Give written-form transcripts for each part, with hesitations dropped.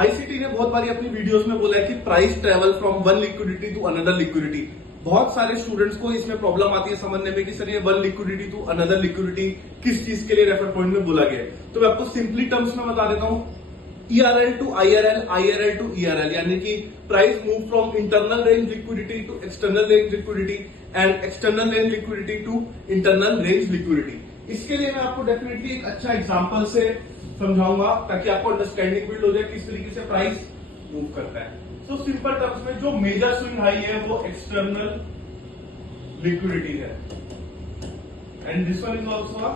ICT ने बहुत बारी अपनी वीडियोस में बोला है कि price travel from one liquidity to another liquidity. बहुत सारे स्टूडेंट्स को इसमें प्रॉब्लम आती है समझने में कि सर ये one liquidity to another liquidity किस चीज के लिए रेफर पॉइंट में बोला गया है। तो मैं आपको सिंपली टर्म्स में बता देता हूं, ERL to IRL, IRL to ERL, यानी कि price move from internal range liquidity to external range liquidity and external range liquidity to internal range liquidity. इसके लिए मैं आपको डेफिनेटली एक अच्छा एग्जांपल से समझाऊंगा ताकि आपको अंडरस्टैंडिंग बिल्ड हो जाए किस तरीके से प्राइस मूव करता है। तो सिंपल टर्म्स में जो मेजर स्विंग हाई है वो एक्सटर्नल लिक्विडिटी है and this one is also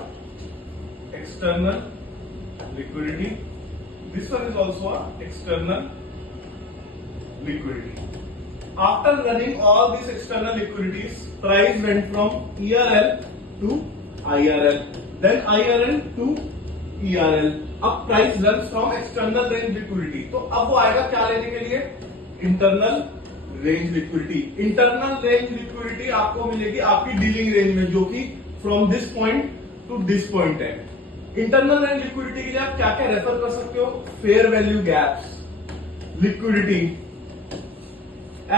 external liquidity. This one is also a external liquidity. After running all these external liquidities, price went from ERL to IRL, then IRL to ERL. अब price runs from external range liquidity. तो अब वो आएगा क्या लेने के लिए? Internal range liquidity. Internal range liquidity आपको मिलेगी आपकी डीलिंग रेंज में, जो कि from this point to this point है। इंटरनल रेंज लिक्विडिटी के लिए आप क्या क्या रेफर कर सकते हो? Fair value gaps, liquidity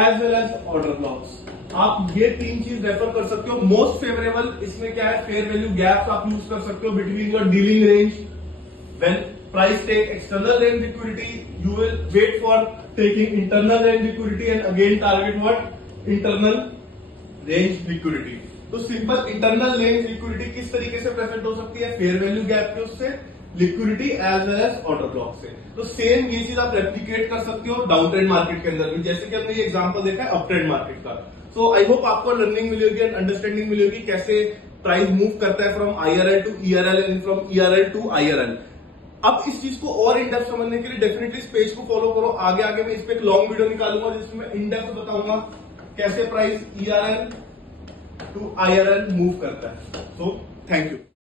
as well as order blocks. आप ये तीन चीज रेफर कर सकते हो। मोस्ट फेवरेबल इसमें क्या है? फेयर वैल्यू गैप्स आप यूज कर सकते हो between your dealing range. When price take external range liquidity, you will wait for taking internal range liquidity and again target what? Internal range liquidity. तो simple internal range liquidity किस तरीके से present हो सकती है? फेयर वैल्यू गैप के उससे, liquidity as well as order block से। तो सेम ये चीज आप रेप्लिकेट कर सकते हो डाउन ट्रेंड मार्केट के अंदर भी, जैसे कि हमने ये एग्जांपल देखा है अप ट्रेंड मार्केट का। सो आई होप आपको लर्निंग मिली होगी एंड अंडरस्टैंडिंग मिली होगी कैसे प्राइस मूव करता है from IRL to ERL and from ERL to IRL। अब इस चीज को और इन डेप्थ समझने के लिए डेफिनेटली इस पेज को फॉलो करो। आगे मैं इस पे एक लॉन्ग वीडियो निकालूंगा जिसमें मैं इन डेप्थ बताऊंगा कैसे price ERL to IRL move करता है। तो थैंक यू।